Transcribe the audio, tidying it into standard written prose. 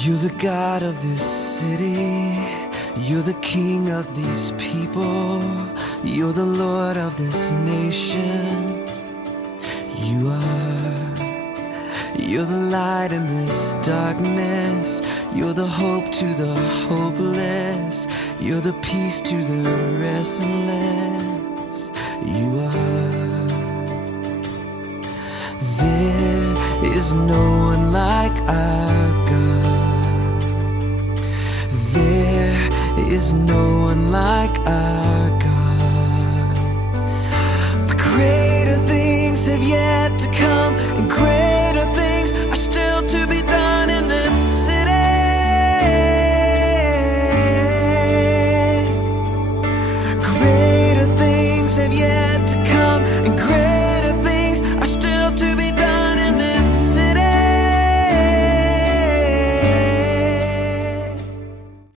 You're the God of this city. You're the King of these people. You're the Lord of this nation. You are. You're the light in this darkness. You're the hope to the hopeless. You're the peace to the restless. You are. There is no one like our God. There is no one like our God. For greater things have yet to come, and greater things are still to be done in this city. Greater things have yet